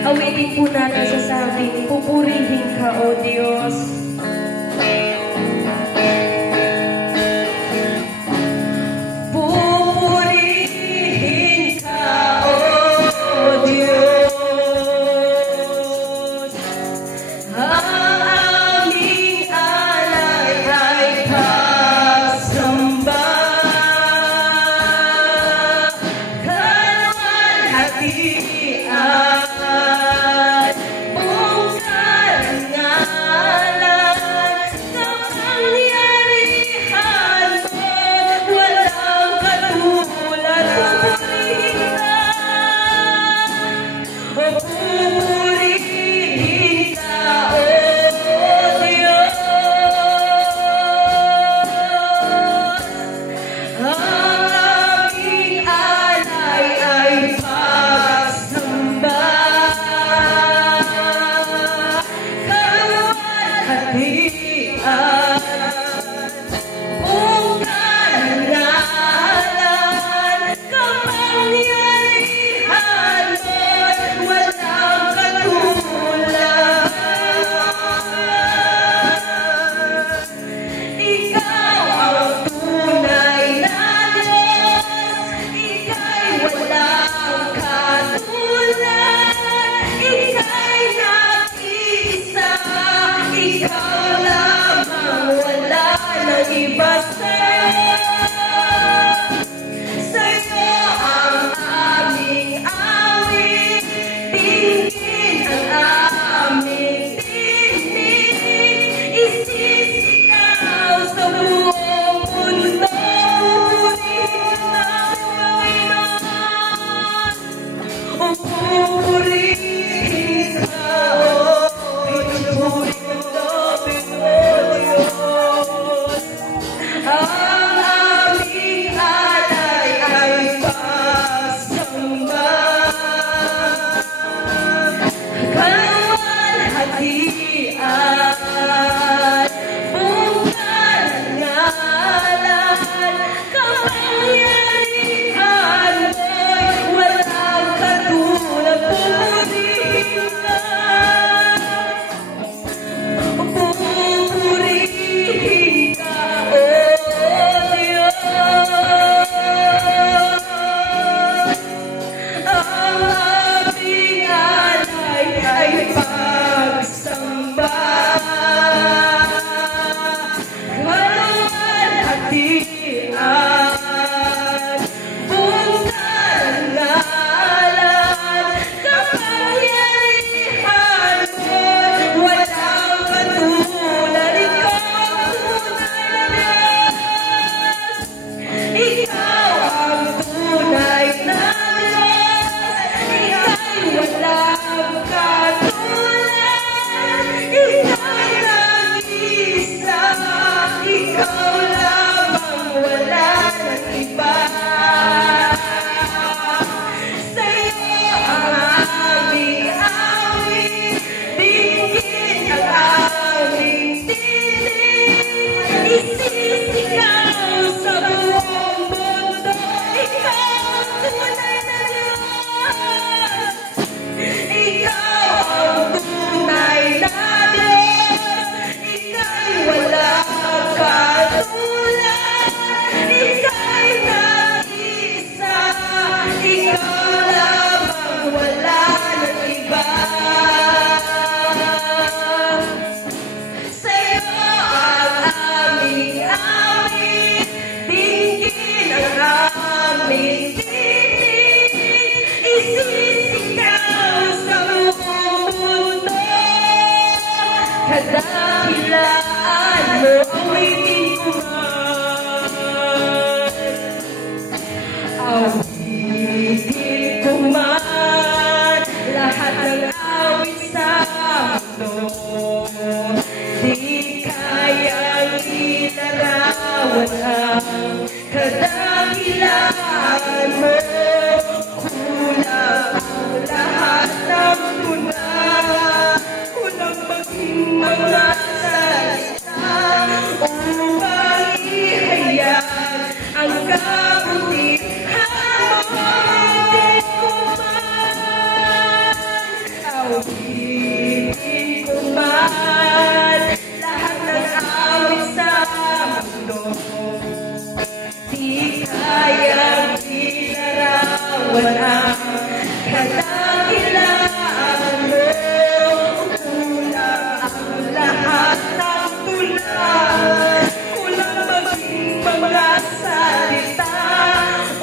Awitin po natin sa sabi, pupurihin ka, O Diyos. At bukal ng ngalan kadakilaan mo awitin ko man. Awitin ko man lahat ng awit sa mundo, di kayang ilarawan ang kadakilaan mo. Kulang ang lahat ng tuna, kulang maging mga salita upang ihayag ang kabutihan mo. Awitin ko man lahat ng awit sa mundo, di kayang ilarawan ang kadakilaan mo. Kulang ang lahat ng tula, kulang maging mga salita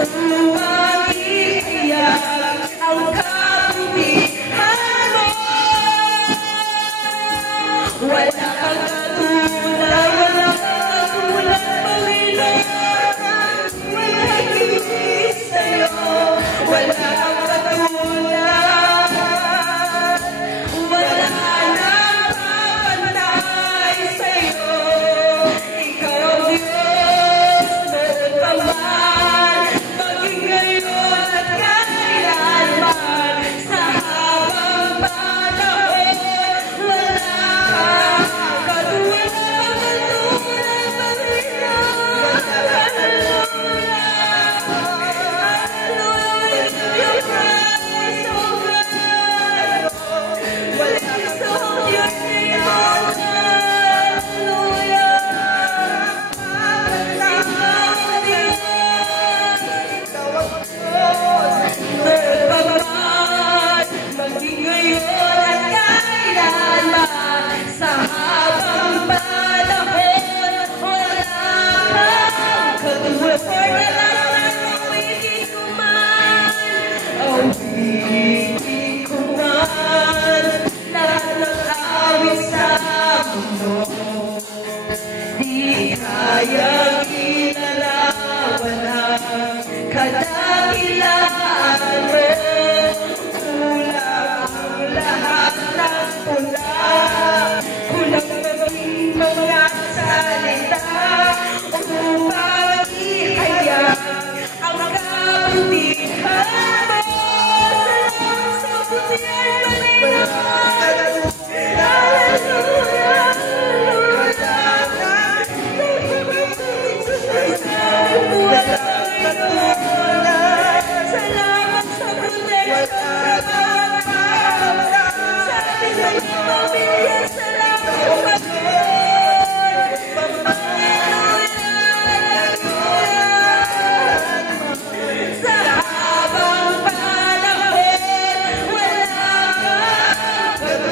upang ihayag ang kabutihan mo. Wala kang katulad, wala kang katulad, Panginoon. Walang hindi sa'yo, wala kang katulad. Wala nang kapantay sa'yo. Ikaw ang Diyos, noon pa man, maging ngayon at kailanman. Sa habang panahon, wala kang katulad, maging ngayon at kailanman. Sa habang panahon, wala kang katulad. For the last time, awitin ko man, awitin ko man lahat ng awit sa mundo, di kayang ilarawan ang kadakilaan mo. Kulang ang lahat ng tula, kulang maging mga salita upang ihayag ang kabutihan mo. Salamat sa kabutihan, Panginoon. Hallelujah, salamat sa protection sa bawat araw. Sa ating mga pamilya, salamat po, Panginoon. Sa habang panahon, wala kang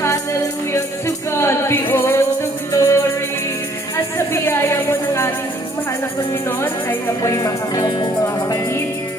Hallelujah. To God be all the glory. At sa biyaya mo ng ating mahal na Panginoon, kahit na po'y makakaupo mga kapatid,